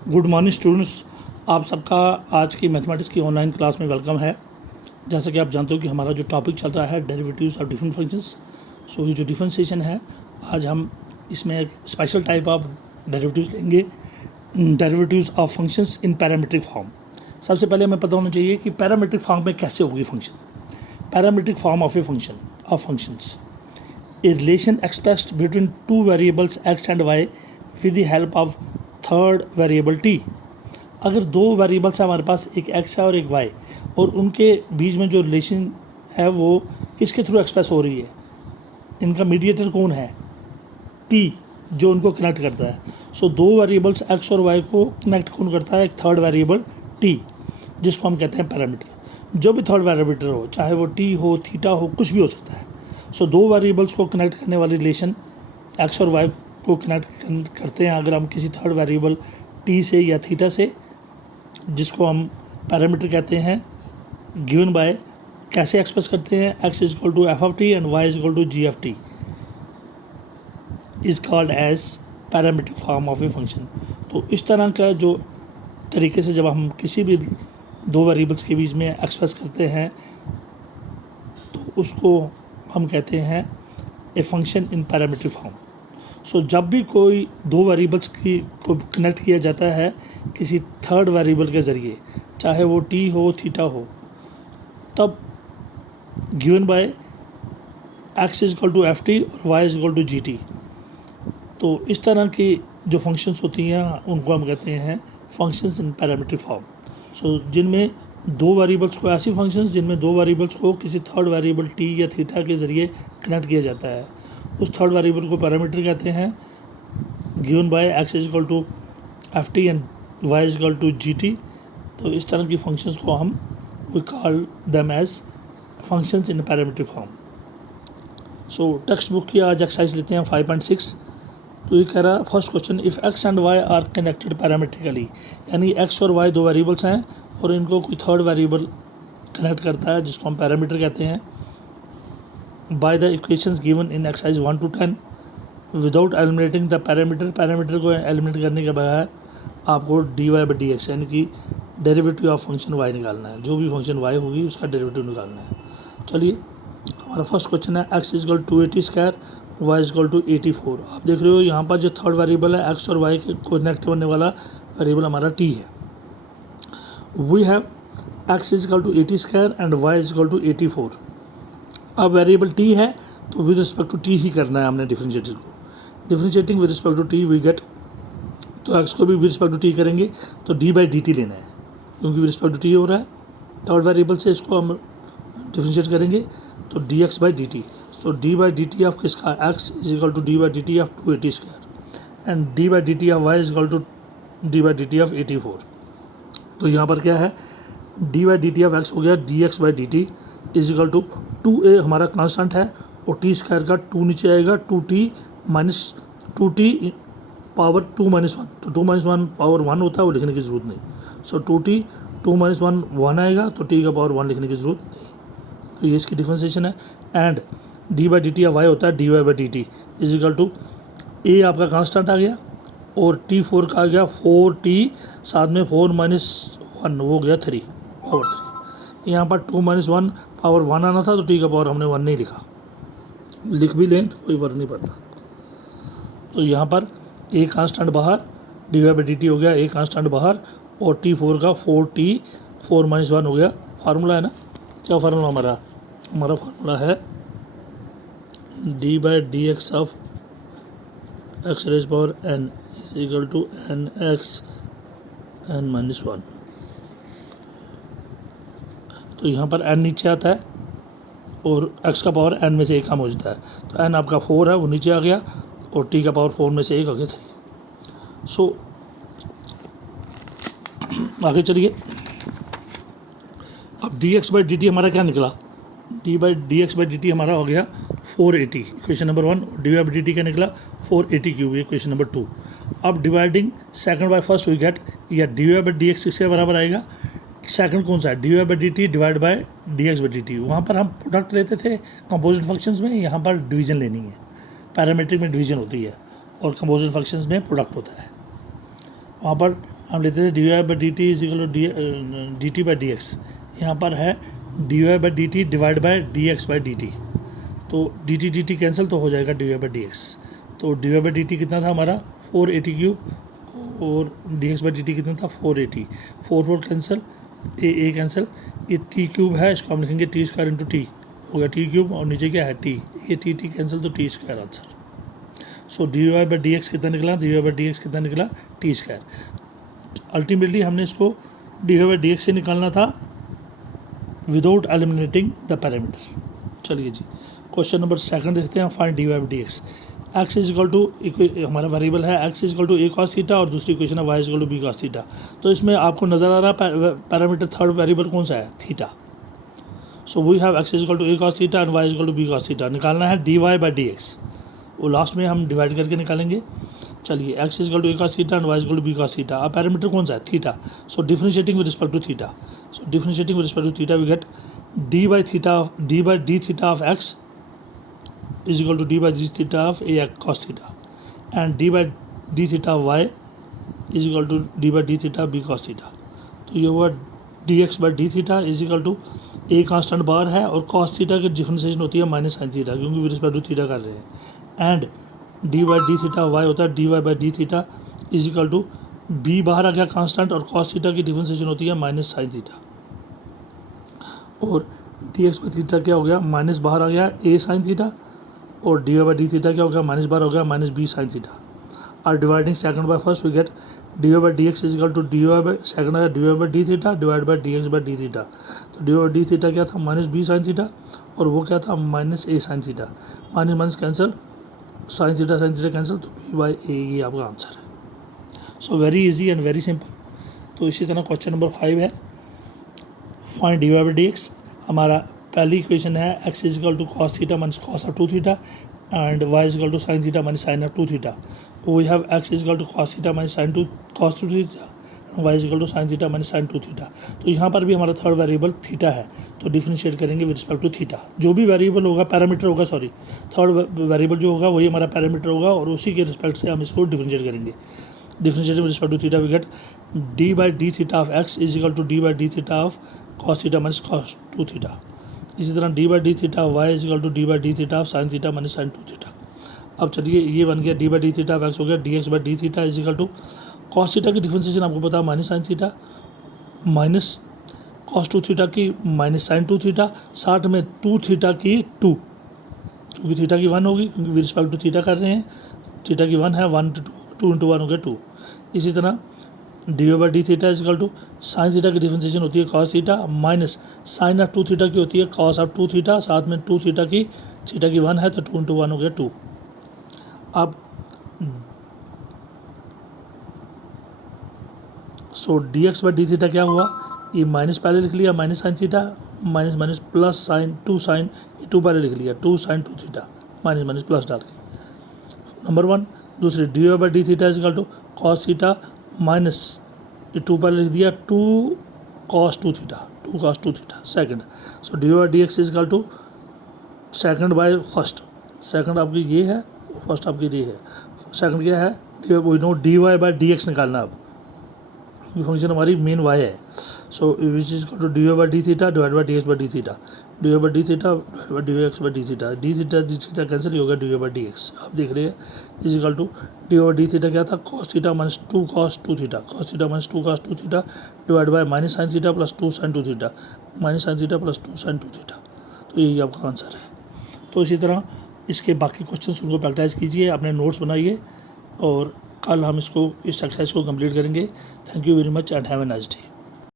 Good morning students, आप सबका आज की मैथमेटिक्स की ऑनलाइन क्लास में वेलकम है। जैसा कि आप जानते हो कि हमारा जो टॉपिक चल रहा है डेरिवेटिव्स ऑफ डिफरेंट फंक्शंस। सो ये जो डिफरेंशिएशन है, आज हम इसमें एक स्पेशल टाइप ऑफ डेरिवेटिव्स लेंगे, derivatives of functions in parametric form. सबसे पहले हमें पता होना चाहिए कि पैरामीट्रिक फॉर्म में कैसे होगी function. Parametric form of a function of functions, a relation expressed between two variables x and y with the help of third variable t। अगर दो वेरिएबल्स है हमारे पास, एक x है और एक y, और उनके बीच में जो रिलेशन है वो किसके थ्रू एक्सप्रेस हो रही है, इनका मीडिएटर कौन है, t, जो उनको कनेक्ट करता है। सो दो वेरिएबल्स x और y को कनेक्ट कौन करता है, एक थर्ड वेरिएबल t, जिसको हम कहते हैं पैरामीटर। जो भी थर्ड वेरिएबल हो, चाहे वो t हो, थीटा हो, कुछ भी हो सकता है। सो दो वेरिएबल्स को कनेक्ट करने वाली रिलेशन एक्स और वाई को कनेक्ट करते हैं अगर हम किसी थर्ड वेरिएबल टी से या थीटा से, जिसको हम पैरामीटर कहते हैं, गिवन बाय, कैसे एक्सप्रेस करते हैं, x is equal to f of t and y is equal to g f t is called as parametric form of a function. तो इस तरह का जो तरीके से जब हम किसी भी दो वेरिएबल्स के बीच में एक्सप्रेस करते हैं तो उसको हम कहते हैं a function in parametric form. So जब भी कोई दो वेरिएबल्स की को कनेक्ट किया जाता है किसी थर्ड वेरिएबल के ज़रिए, चाहे वो टी हो, थीटा हो, तब given by x is equal to f t और y is equal to g t, तो इस तरह की जो फंक्शंस होती हैं उनको हम कहते हैं फंक्शंस इन पैरामीट्रिक फॉर्म। सो जिनमें दो वेरिएबल्स को, ऐसी फंक्शंस जिनमें दो वेरिएबल्स को किसी थर्ड वेरिएबल टी या थीटा के ज़रिए कनेक्ट किया जाता है, उस थर्ड वेरिएबल को पैरामीटर कहते हैं, given by x is equal to f t and y is equal to g t. तो इस तरह की फंक्शंस को हम we call them as functions in parametric form. So textbook की आज एक्सरसाइज लेते हैं 5.6। तो ये कह रहा, first question, if x and y are connected parametrically, यानी एक्स और वाई दो वेरिएबल्स हैं और इनको कोई थर्ड वेरिएबल कनेक्ट करता है जिसको हम पैरामीटर कहते हैं, by the equations given in exercise 1 to 10 without eliminating the parameter. Parameter को एलिमिनेट करने के बगैर आपको d y by d x यानी कि डेरिवेटिव ऑफ फंक्शन वाई निकालना है। जो भी फंक्शन वाई होगी उसका डेरिवेटिव निकालना है। चलिए, हमारा फर्स्ट क्वेश्चन है, x is equal to 280 square, y is equal to 84। आप देख रहे हो यहाँ पर जो थर्ड वेरिएबल है एक्स और वाई के कनेक्ट करने वाला वेरिएबल हमारा टी है। We have x is equal to 80 square and y is equal to 84। अब वेरिएबल टी है तो विद रिस्पेक्ट टू टी ही करना है हमने डिफरेंशिएटिंग को। Differentiating with respect to t we get, तो एक्स को भी विद रिस्पेक्ट टू टी करेंगे तो डी बाई डी टी लेना है, क्योंकि विद रिस्पेक्ट टू टी हो रहा है। थर्ड वेरिएबल से इसको हम डिफरेंशिएट करेंगे तो d x by d t. So d by d t of किसका, x is equal to d by d t of 280 square and d by d t of y is equal to d by d t of 84। तो यहाँ पर क्या है, d by d t of x हो गया d x by d t is equal to 2a हमारा constant है और टी स्क्वायर का 2 नीचे आएगा, 2t minus 2t power 2 minus 1, तो 2 माइनस 1 पावर 1 होता है, वो लिखने की ज़रूरत नहीं। सो 2t 2 माइनस 1 1 आएगा, तो t का पावर 1 लिखने की ज़रूरत नहीं। तो ये इसकी डिफरेंशिएशन है। And d by d t of y होता है d y by d t is equal to a आपका कांस्टेंट आ गया और t4 का आ गया 4t, साथ में 4 माइनस 1 वो गया 3 पावर 3। यहाँ पर 2 माइनस 1 पावर 1 आना था, तो t का पावर हमने 1 नहीं लिखा, लिख भी लें तो कोई फर्क नहीं पड़ता। तो यहाँ पर a कांस्टेंट बाहर, d y by d t हो गया, a कांस्टेंट बाहर और t4 का 4t 4 माइनस 1 हो गया। फार्मूला है ना, क्या फार्मूला हमारा फार्मूला है d by d x of x raise power n is equal to n x n minus 1। तो यहाँ पर n नीचे आता है और x का पावर n में से 1 कम हो जाता है, तो n आपका 4 है वो नीचे आ गया और t का पावर 4 में से 1 हो गया 3। सो आगे चलिए, अब d x by d t हमारा क्या निकला, d x by d t हमारा हो गया 480, इक्वेशन नंबर 1, और d y by d t का निकला 480 क्यूब, इक्वेशन नंबर 2। अब dividing second by first we get, या d y by d x किसके बराबर आएगा, सेकंड कौन सा है, d y by d t divide by d x by d t. वहाँ पर हम प्रोडक्ट लेते थे कंपोजिट फंक्शंस में, यहाँ पर डिवीजन लेनी है। पैरामीट्रिक में डिवीजन होती है और कंपोजिट फंक्शंस में प्रोडक्ट होता है। वहाँ पर हम लेते थे d y by d t is equal to d t by d x, यहाँ पर है d y by d t divide by d x by d t, तो डी टी कैंसिल तो हो जाएगा d y by d x. तो d y by d t कितना था हमारा 480 क्यूब और d x by d t कितना था 480, 4 कैंसिल, ए कैंसिल, ये टी क्यूब है इसको हम लिखेंगे टी स्क्वायर इंटू टी, हो गया टी क्यूब और नीचे क्या है टी, ये टी कैंसिल तो t square answer. So d y by d x कितना निकला, d y by d x कितना निकला टी स्क्वायर। अल्टीमेटली हमने इसको d y by d x से निकालना था विदाउट एलिमिनेटिंग द पैरामीटर। चलिए जी क्वेश्चन नंबर 2 देखते हैं, find d y by d x. X is equal to हमारा वेरिएबल है x is equal to a cos theta और दूसरी इक्वेशन है y is equal to b cos theta. तो इसमें आपको नज़र आ रहा है पैरामीटर थर्ड वेरिएबल कौन सा है, theta. So we have x is equal to a cos theta and y is equal to b cos theta. निकालना है d y by d x, वो लास्ट में हम डिवाइड करके निकालेंगे। चलिए x is equal to a cos theta and y is equal to b cos theta. अब parameter कौन सा है, theta. So differentiating with respect to theta, so differentiating with respect to theta we get d by d theta of x is equal to d by d theta of a cos theta and d by d theta of y is equal to d by d theta b cos theta। तो ये हुआ dx by d theta is equal to a constant बार है और cos theta की differentiation होती है minus sine theta क्योंकि विद रिस्पेक्ट टू थीटा कर रहे हैं, and d by d theta y होता है dy by d theta is equal to b बाहर आ गया कांस्टेंट और cos theta की डिफरेंशिएशन होती है माइनस साइन थीटा, और dx by थीटा क्या हो गया माइनस बाहर आ गया a साइन थीटा और d y by d theta क्या हो गया माइनस बार हो गया माइनस बी साइन थीटा। और dividing second by first we get d y by d x is equal to d y by second है d y by d theta divide by d x by d theta. तो d y by d theta क्या था minus b sine theta और वो क्या था minus a sine theta, minus minus cancel, sine theta cancel, तो b by a ये आपका आंसर है। So very easy and very simple. तो इसी तरह क्वेश्चन नंबर 5 है, find d y by d x. हमारा पहली इक्वेशन है x is equal to cos theta minus cos of 2 theta and y is equal to sine theta minus sine of 2 theta. We have x is equal to cos theta minus sine two cos 2 theta and y is equal to sine theta minus sine 2 theta. तो यहाँ पर भी हमारा third variable theta है, तो differentiate करेंगे with respect to theta. जो भी वेरिएबल होगा पैरामीटर होगा, सॉरी थर्ड वेरिएबल जो होगा वही हमारा पैरामीटर होगा और उसी के रिस्पेक्ट से हम इसको डिफरेंशिएट करेंगे। Differentiating with respect to theta we get d by d theta of x is equal to d by d theta of cos theta minus cos 2 theta. इसी तरह d by d theta y is equal to d by d theta of sine theta minus sine 2 theta. अब चलिए ये बन गया d by d theta of x हो गया d x by d theta is equal to cos theta की differentiation आपको पता है minus sine theta minus cos 2 theta की माइनस साइन 2 थीटा, साथ में 2 थीटा की 2 क्योंकि थीटा की 1 होगी क्योंकि विद रिस्पेक्ट टू थीटा कर रहे हैं, थीटा की 1 है 1 2 इंटू 1 हो गया 2। इसी तरह d y by d theta is equal to sine theta की डिफरेंशिएशन होती है cos theta minus sine of 2 theta की होती है कॉस ऑफ 2 थीटा, साथ में 2 थीटा की 1 है तो 2 इंटू 1 हो गया 2। अब so d x by d theta क्या हुआ, ये माइनस पहले लिख लिया minus sine theta minus minus plus sine 2 sine 2 पहले लिख लिया 2 sine 2 theta minus minus plus डाल के नंबर 1। दूसरी d y by d theta is equal to cos theta minus 2 पहले लिख दिया 2 cos 2 theta second. So d y d x is equal to second by first, second आपकी ये है first आपकी ये है, सेकंड क्या है we know d y by d x निकालना। अब ये फंक्शन हमारी मेन वाई है, so which is equal to d y by d theta divide by d x by d theta, d y by d theta divide by d x by d theta cancel हो गया d y by d x. आप देख रहे हैं is equal to d y d theta क्या था cos theta minus 2 cos 2 theta, cos theta minus 2 cos 2 theta divide by minus sine theta plus 2 sine 2 theta minus sine theta plus 2 sine 2 theta. तो यही आपका answer है। तो इसी तरह इसके बाकी क्वेश्चन उनको प्रैक्टिस कीजिए, अपने नोट्स बनाइए और कल हम इसको इस एक्सरसाइज को कंप्लीट करेंगे। Thank you very much and have a nice day.